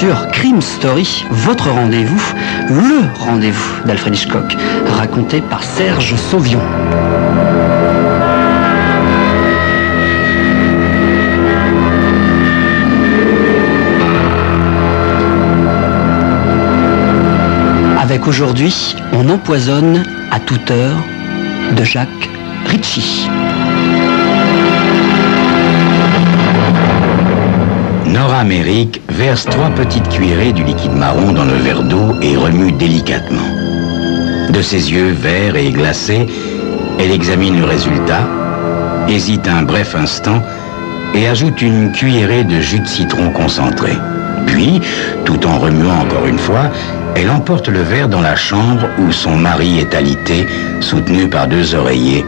sur Crime Story, votre rendez-vous, le rendez-vous d'Alfred Hitchcock, raconté par Serge Sauvion. Avec aujourd'hui, On empoisonne à toute heure de Jacques Ritchie. Nora Merrick verse 3 petites cuillerées du liquide marron dans le verre d'eau et remue délicatement. De ses yeux verts et glacés, elle examine le résultat, hésite un bref instant et ajoute une cuillerée de jus de citron concentré. Puis, tout en remuant encore une fois, elle emporte le verre dans la chambre où son mari est alité, soutenu par 2 oreillers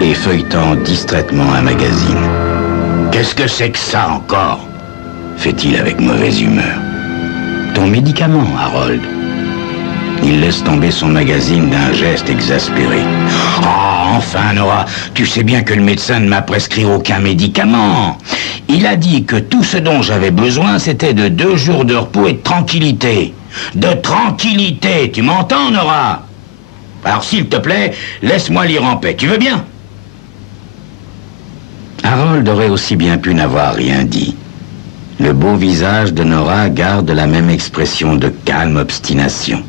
et feuilletant distraitement un magazine. « Qu'est-ce que c'est que ça encore ?» fait-il avec mauvaise humeur. « Ton médicament, Harold. » Il laisse tomber son magazine d'un geste exaspéré. « Oh, enfin, Nora, tu sais bien que le médecin ne m'a prescrit aucun médicament. Il a dit que tout ce dont j'avais besoin, c'était de 2 jours de repos et de tranquillité. De tranquillité, tu m'entends, Nora? Alors, s'il te plaît, laisse-moi lire en paix. Tu veux bien ?» Harold aurait aussi bien pu n'avoir rien dit. Le beau visage de Nora garde la même expression de calme obstination.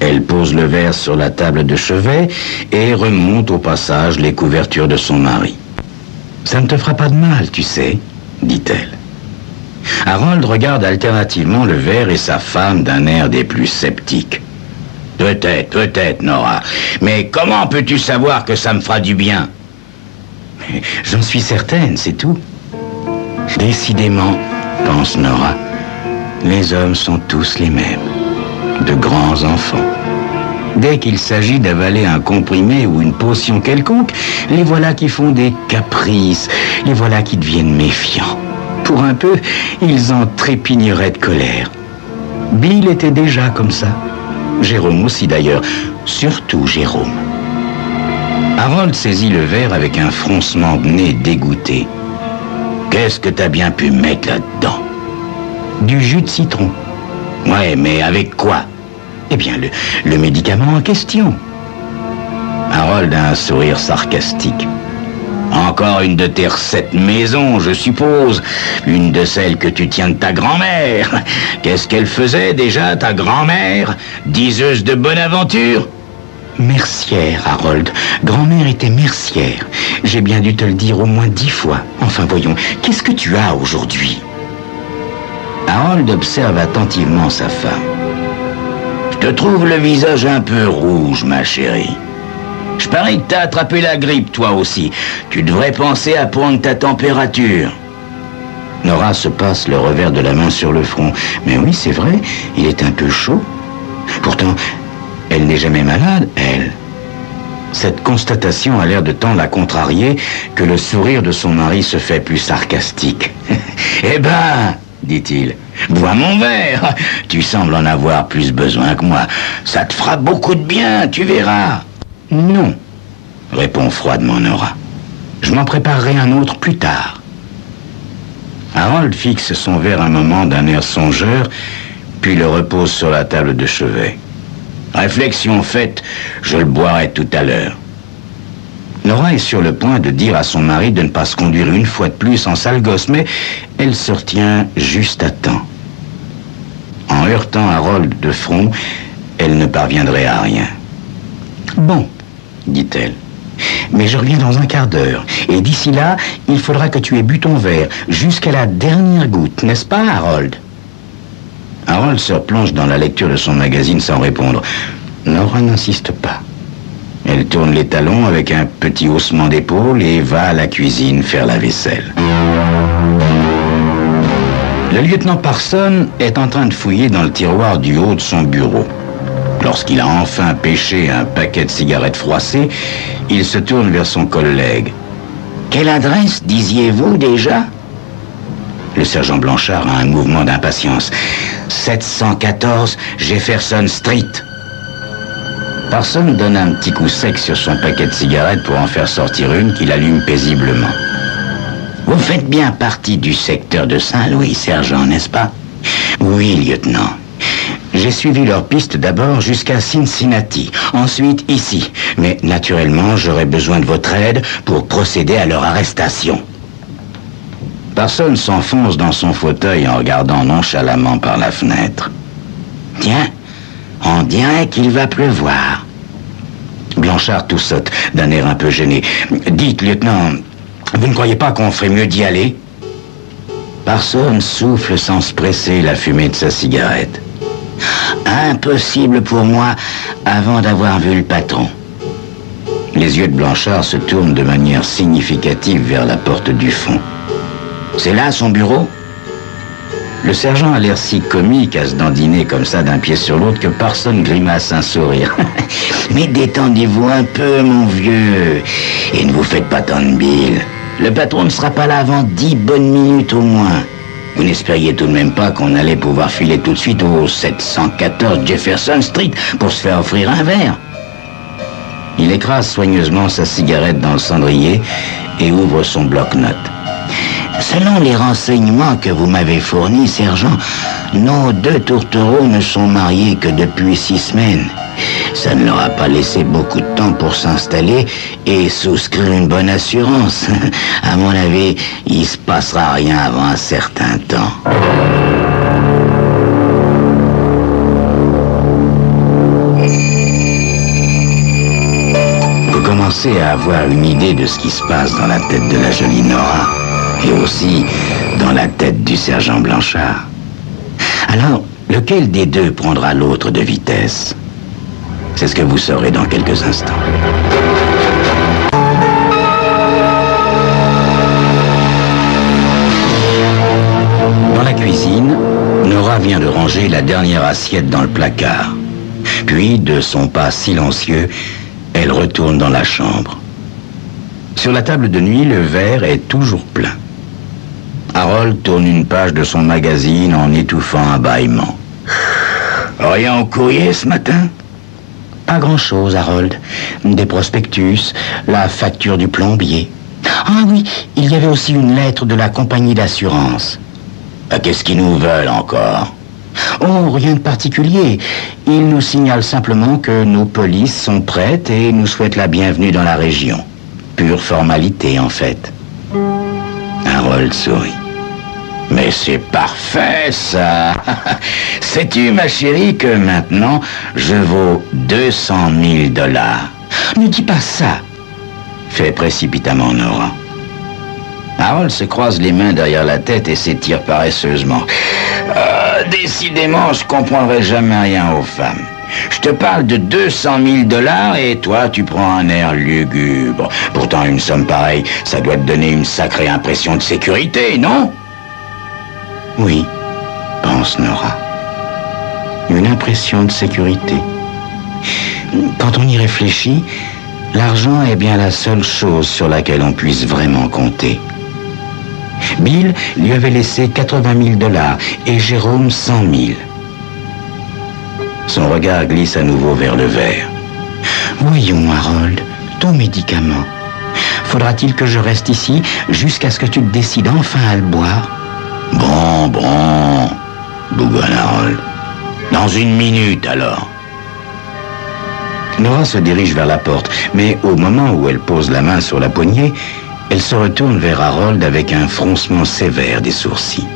Elle pose le verre sur la table de chevet et remonte au passage les couvertures de son mari. « Ça ne te fera pas de mal, tu sais, » dit-elle. Harold regarde alternativement le verre et sa femme d'un air des plus sceptiques. « Peut-être, Nora. Mais comment peux-tu savoir que ça me fera du bien ?»« J'en suis certaine, c'est tout. » Décidément, pense Nora, les hommes sont tous les mêmes, de grands enfants. Dès qu'il s'agit d'avaler un comprimé ou une potion quelconque, les voilà qui font des caprices, les voilà qui deviennent méfiants. Pour un peu, ils en trépigneraient de colère. Bill était déjà comme ça. Jérôme aussi d'ailleurs, surtout Jérôme. Harold saisit le verre avec un froncement de nez dégoûté. « Qu'est-ce que t'as bien pu mettre là-dedans ?»« Du jus de citron. »« Ouais, mais avec quoi ?»« Eh bien, le médicament en question. » Harold a un sourire sarcastique. « Encore une de tes recettes maison, je suppose. Une de celles que tu tiens de ta grand-mère. Qu'est-ce qu'elle faisait déjà, ta grand-mère? Diseuse de bonne aventure ?» Mercière, Harold. Grand-mère était mercière. J'ai bien dû te le dire au moins 10 fois. Enfin, voyons, qu'est-ce que tu as aujourd'hui? Harold observe attentivement sa femme. Je te trouve le visage un peu rouge, ma chérie. Je parie que t'as attrapé la grippe, toi aussi. Tu devrais penser à prendre ta température. Nora se passe le revers de la main sur le front. Mais oui, c'est vrai, il est un peu chaud. Pourtant, elle n'est jamais malade, elle. Cette constatation a l'air de tant la contrarier que le sourire de son mari se fait plus sarcastique. « Eh ben, dit-il, bois mon verre. Tu sembles en avoir plus besoin que moi. Ça te fera beaucoup de bien, tu verras. » « Non, répond froidement Nora. Je m'en préparerai un autre plus tard. Harold fixe son verre un moment d'un air songeur, puis le repose sur la table de chevet. Réflexion faite, je le boirai tout à l'heure. Nora est sur le point de dire à son mari de ne pas se conduire une fois de plus en sale gosse, mais elle se retient juste à temps. En heurtant Harold de front, elle ne parviendrait à rien. « Bon, dit-elle, mais je reviens dans un quart d'heure, et d'ici là, il faudra que tu aies bu ton verre jusqu'à la dernière goutte, n'est-ce pas, Harold ?» Harold se replonge dans la lecture de son magazine sans répondre. Nora n'insiste pas. Elle tourne les talons avec un petit haussement d'épaule et va à la cuisine faire la vaisselle. Le lieutenant Parson est en train de fouiller dans le tiroir du haut de son bureau. Lorsqu'il a enfin pêché un paquet de cigarettes froissées, il se tourne vers son collègue. « Quelle adresse disiez-vous déjà ?» Le sergent Blanchard a un mouvement d'impatience. « 714 Jefferson Street. » Parson donne un petit coup sec sur son paquet de cigarettes pour en faire sortir une qu'il allume paisiblement. « Vous faites bien partie du secteur de Saint-Louis, sergent, n'est-ce pas ? Oui, lieutenant. J'ai suivi leur piste d'abord jusqu'à Cincinnati, ensuite ici. Mais naturellement, j'aurai besoin de votre aide pour procéder à leur arrestation. Parsons s'enfonce dans son fauteuil en regardant nonchalamment par la fenêtre. Tiens, on dirait qu'il va pleuvoir. Blanchard toussote d'un air un peu gêné. Dites, lieutenant, vous ne croyez pas qu'on ferait mieux d'y aller? Parsons souffle sans se presser la fumée de sa cigarette. Impossible pour moi avant d'avoir vu le patron. Les yeux de Blanchard se tournent de manière significative vers la porte du fond. C'est là son bureau? Le sergent a l'air si comique à se dandiner comme ça d'un pied sur l'autre que Parsons grimace un sourire. Mais détendez-vous un peu, mon vieux, et ne vous faites pas tant de bile. Le patron ne sera pas là avant 10 bonnes minutes au moins. Vous n'espériez tout de même pas qu'on allait pouvoir filer tout de suite au 714 Jefferson Street pour se faire offrir un verre. Il écrase soigneusement sa cigarette dans le cendrier et ouvre son bloc-notes. Selon les renseignements que vous m'avez fournis, sergent, nos 2 tourtereaux ne sont mariés que depuis 6 semaines. Ça ne leur a pas laissé beaucoup de temps pour s'installer et souscrire une bonne assurance. À mon avis, il se passera rien avant un certain temps. Vous commencez à avoir une idée de ce qui se passe dans la tête de la jolie Nora et aussi dans la tête du sergent Blanchard. Alors, lequel des deux prendra l'autre de vitesse? C'est ce que vous saurez dans quelques instants. Dans la cuisine, Nora vient de ranger la dernière assiette dans le placard. Puis, de son pas silencieux, elle retourne dans la chambre. Sur la table de nuit, le verre est toujours plein. Harold tourne une page de son magazine en étouffant un bâillement. Rien au courrier ce matin? Pas grand-chose, Harold. Des prospectus, la facture du plombier. Ah oui, il y avait aussi une lettre de la compagnie d'assurance. Qu'est-ce qu'ils nous veulent encore? Oh, rien de particulier. Ils nous signalent simplement que nos polices sont prêtes et nous souhaitent la bienvenue dans la région. Pure formalité, en fait. Harold sourit. Mais c'est parfait, ça. Sais-tu, ma chérie, que maintenant, je vaux 200 000 $. Ne dis pas ça, fait précipitamment Nora. Harold se croise les mains derrière la tête et s'étire paresseusement. Décidément, je comprendrai jamais rien aux femmes. Je te parle de 200 000 $ et toi, tu prends un air lugubre. Pourtant, une somme pareille, ça doit te donner une sacrée impression de sécurité, non? Oui, pense Nora. Une impression de sécurité. Quand on y réfléchit, l'argent est bien la seule chose sur laquelle on puisse vraiment compter. Bill lui avait laissé 80 000 $ et Jérôme 100 000. Son regard glisse à nouveau vers le verre. Voyons, Harold, ton médicament. Faudra-t-il que je reste ici jusqu'à ce que tu te décides enfin à le boire? Bon, bougonne Harold. Dans 1 minute, alors. Nora se dirige vers la porte, mais au moment où elle pose la main sur la poignée, elle se retourne vers Harold avec un froncement sévère des sourcils.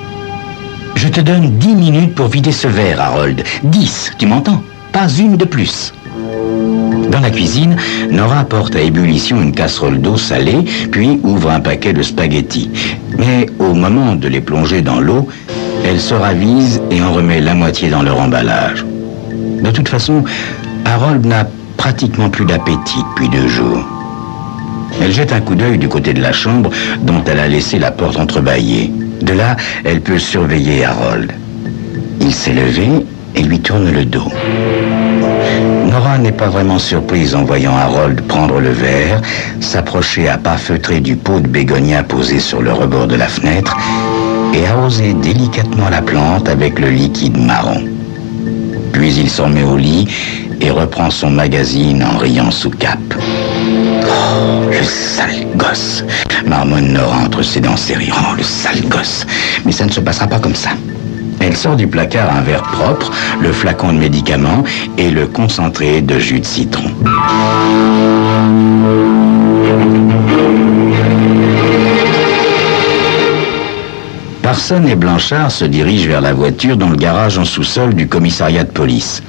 Je te donne 10 minutes pour vider ce verre, Harold. 10, tu m'entends? Pas une de plus. Dans la cuisine, Nora porte à ébullition une casserole d'eau salée, puis ouvre un paquet de spaghettis. Mais au moment de les plonger dans l'eau, elle se ravise et en remet la moitié dans leur emballage. De toute façon, Harold n'a pratiquement plus d'appétit depuis 2 jours. Elle jette un coup d'œil du côté de la chambre dont elle a laissé la porte entrebâillée. De là, elle peut surveiller Harold. Il s'est levé et lui tourne le dos. Nora n'est pas vraiment surprise en voyant Harold prendre le verre, s'approcher à pas feutrés du pot de bégonia posé sur le rebord de la fenêtre et arroser délicatement la plante avec le liquide marron. Puis il s'en met au lit et reprend son magazine en riant sous cape. Oh, le sale gosse, marmonne Nora entre ses dents serrées. Oh, le sale gosse. Mais ça ne se passera pas comme ça. Elle sort du placard un verre propre, le flacon de médicaments et le concentré de jus de citron. Parson et Blanchard se dirigent vers la voiture dans le garage en sous-sol du commissariat de police.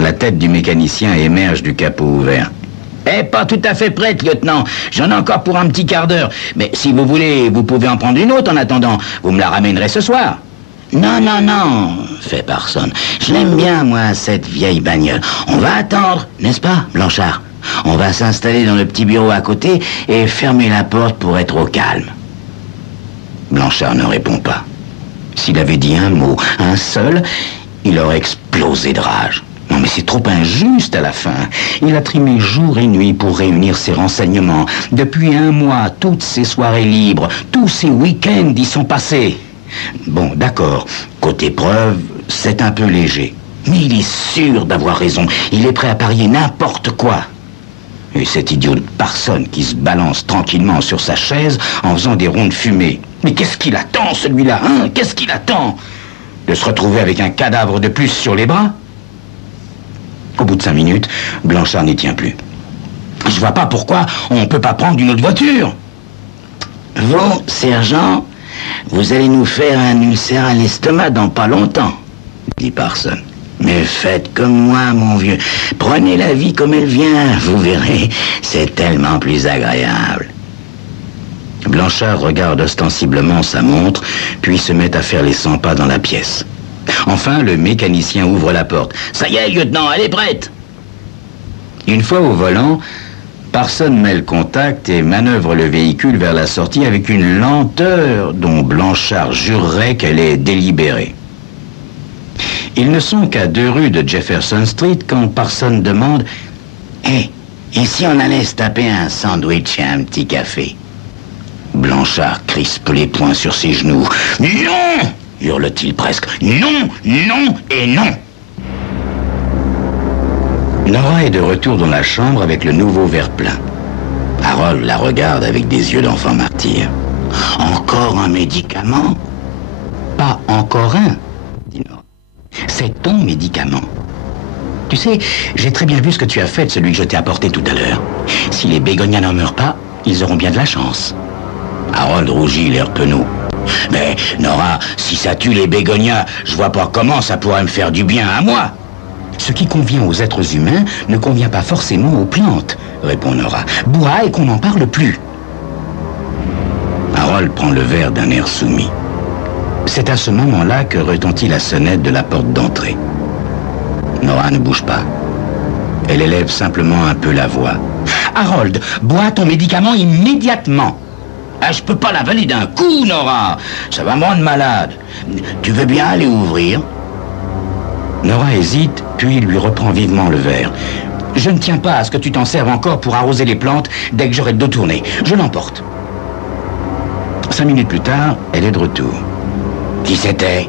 La tête du mécanicien émerge du capot ouvert. « Pas tout à fait prête, lieutenant. J'en ai encore pour un petit quart d'heure. Mais si vous voulez, vous pouvez en prendre une autre en attendant. Vous me la ramènerez ce soir. » « Non, fait Parson. Je l'aime bien, moi, cette vieille bagnole. On va attendre, n'est-ce pas, Blanchard? On va s'installer dans le petit bureau à côté et fermer la porte pour être au calme. » Blanchard ne répond pas. S'il avait dit un mot, un seul, il aurait explosé de rage. Non, mais c'est trop injuste à la fin. Il a trimé jour et nuit pour réunir ses renseignements. Depuis un mois, toutes ses soirées libres, tous ses week-ends y sont passés. Bon, d'accord, côté preuve, c'est un peu léger. Mais il est sûr d'avoir raison. Il est prêt à parier n'importe quoi. Et cet idiot de Parson qui se balance tranquillement sur sa chaise en faisant des ronds de fumée. Mais qu'est-ce qu'il attend, celui-là, hein? Qu'est-ce qu'il attend? De se retrouver avec un cadavre de plus sur les bras? Au bout de 5 minutes, Blanchard n'y tient plus. Je vois pas pourquoi on peut pas prendre une autre voiture. Vous, sergent, vous allez nous faire un ulcère à l'estomac dans pas longtemps, dit Parson. Mais faites comme moi, mon vieux. Prenez la vie comme elle vient, vous verrez. C'est tellement plus agréable. Blanchard regarde ostensiblement sa montre, puis se met à faire les 100 pas dans la pièce. Enfin, le mécanicien ouvre la porte. « Ça y est, lieutenant, elle est prête !» Une fois au volant, Parson met le contact et manœuvre le véhicule vers la sortie avec une lenteur dont Blanchard jurerait qu'elle est délibérée. Ils ne sont qu'à 2 rues de Jefferson Street quand Parson demande « Hé, et si on allait se taper un sandwich et un petit café ?» Blanchard crispe les poings sur ses genoux. « Non !» hurle-t-il presque. « Non, non et non !» Nora est de retour dans la chambre avec le nouveau verre plein. Harold la regarde avec des yeux d'enfant martyr. « Encore un médicament ?»« Pas encore un, » dit Nora. « C'est ton médicament. Tu sais, j'ai très bien vu ce que tu as fait de celui que je t'ai apporté tout à l'heure. Si les bégonias n'en meurent pas, ils auront bien de la chance. » Harold rougit, l'air penaud. « Mais, Nora, si ça tue les bégonias, je vois pas comment ça pourrait me faire du bien à moi. » « Ce qui convient aux êtres humains ne convient pas forcément aux plantes, » répond Nora. « Bois et qu'on n'en parle plus. » Harold prend le verre d'un air soumis. C'est à ce moment-là que retentit la sonnette de la porte d'entrée. Nora ne bouge pas. Elle élève simplement un peu la voix. « Harold, bois ton médicament immédiatement. »« Ah, je peux pas l'avaler d'un coup, Nora. Ça va me rendre malade. Tu veux bien aller ouvrir ?» Nora hésite, puis lui reprend vivement le verre. « Je ne tiens pas à ce que tu t'en serves encore pour arroser les plantes dès que j'aurai le dos tourné. Je l'emporte. » 5 minutes plus tard, elle est de retour. « Qui c'était ?»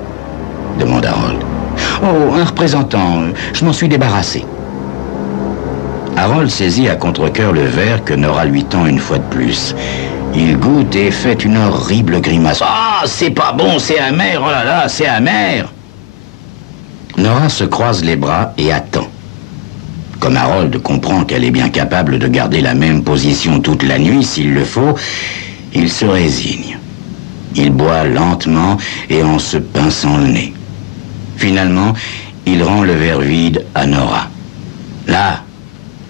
demande Harold. « Oh, un représentant. Je m'en suis débarrassé. » Harold saisit à contre-cœur le verre que Nora lui tend une fois de plus. Il goûte et fait une horrible grimace. « Ah, c'est pas bon, c'est amer, oh là là, c'est amer !» Nora se croise les bras et attend. Comme Harold comprend qu'elle est bien capable de garder la même position toute la nuit s'il le faut, il se résigne. Il boit lentement et en se pinçant le nez. Finalement, il rend le verre vide à Nora. « Là,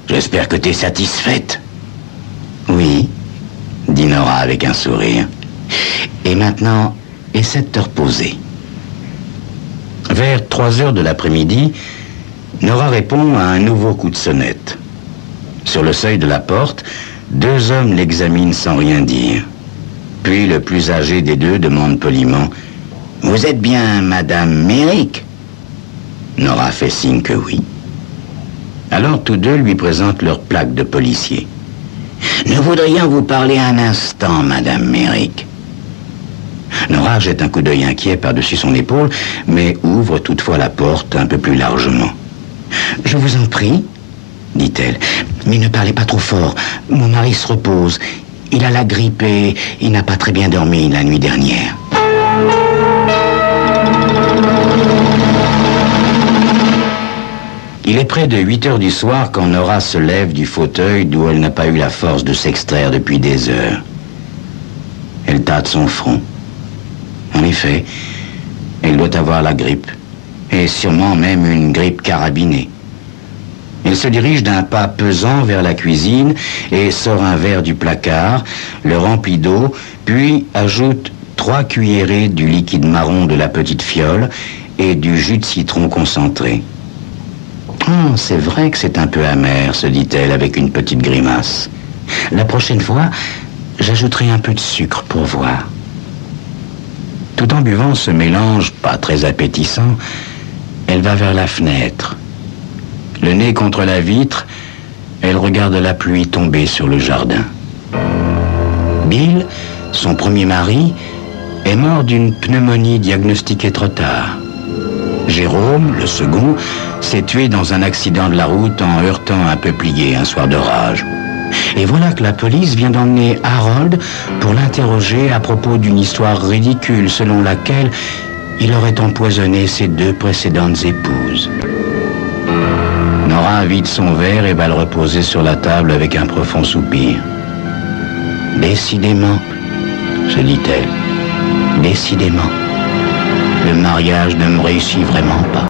j'espère que t'es satisfaite. »« Oui, » dit Nora avec un sourire. « Et maintenant, essaie de te reposer. » Vers 3 heures de l'après-midi, Nora répond à un nouveau coup de sonnette. Sur le seuil de la porte, 2 hommes l'examinent sans rien dire. Puis le plus âgé des 2 demande poliment « Vous êtes bien Madame Merrick ?» Nora fait signe que oui. Alors tous 2 lui présentent leur plaque de policier. « Nous voudrions vous parler un instant, Madame Merrick. » Nora jette un coup d'œil inquiet par-dessus son épaule, mais ouvre toutefois la porte un peu plus largement. « Je vous en prie, » dit-elle, « mais ne parlez pas trop fort. Mon mari se repose. Il a la grippe et il n'a pas très bien dormi la nuit dernière. » Il est près de 8 heures du soir quand Nora se lève du fauteuil d'où elle n'a pas eu la force de s'extraire depuis des heures. Elle tâte son front. En effet, elle doit avoir la grippe, et sûrement même une grippe carabinée. Elle se dirige d'un pas pesant vers la cuisine et sort un verre du placard, le remplit d'eau, puis ajoute 3 cuillerées du liquide marron de la petite fiole et du jus de citron concentré. Oh, c'est vrai que c'est un peu amer, se dit-elle avec une petite grimace. La prochaine fois, j'ajouterai un peu de sucre pour voir. Tout en buvant ce mélange pas très appétissant, elle va vers la fenêtre. Le nez contre la vitre, elle regarde la pluie tomber sur le jardin. Bill, son premier mari, est mort d'une pneumonie diagnostiquée trop tard. Jérôme, le second, s'est tué dans un accident de la route en heurtant un peuplier un soir d'orage. Et voilà que la police vient d'emmener Harold pour l'interroger à propos d'une histoire ridicule selon laquelle il aurait empoisonné ses 2 précédentes épouses. Nora vide son verre et va le reposer sur la table avec un profond soupir. Décidément, se dit-elle, décidément, le mariage ne me réussit vraiment pas.